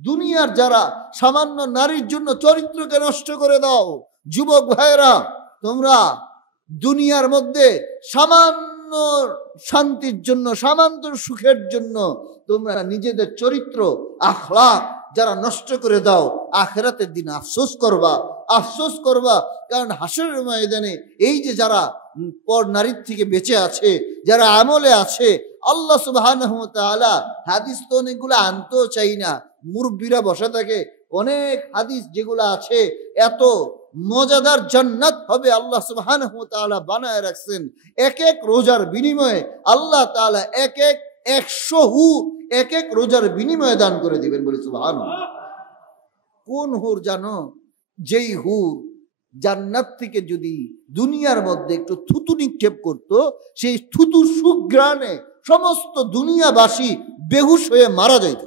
দুনিয়ার যারা সামান্য নারীর জন্য চরিত্রকে নষ্ট করে দাও, যুবক ভাইরা, তোমরা দুনিয়ার মধ্যে সামান্য শান্তির জন্য, সামান্য সুখের জন্য তোমরা নিজেদের চরিত্র আখলাক যারা নষ্ট করে দাও, আখিরাতের দিন আফসোস করবা, আফসোস করবা। কারণ হাসরের ময়দানে এই যে যারা পর নারীর থেকে বেঁচে আছে, যারা আমলে আছে, আল্লাহ সুবহানাহু ওয়া তাআলা হাদিস তো অনেকগুলো আনতেও চাই না, মুরব্বীরা বসে থাকে, অনেক হাদিস যেগুলো আছে, এত মজাদার জান্নাত হবে আল্লাহ সুবহানাহু ওয়া তাআলা বানায় রাখছেন। এক এক রোজার বিনিময়ে আল্লাহ তাআলা এক 100 হুর এক এক রোজার বিনিময়ে দান করে দিবেন, বলে সুবহানাল্লাহ। কোন হুর জানো? যেই হুর জান্নাত থেকে যদি দুনিয়ার মধ্যে একটু থুতু নিক্ষেপ করতো, সেই থুতুর সুঘ্রাণে সমস্ত দুনিয়াবাসী বেহুশ হয়ে মারা যাইত।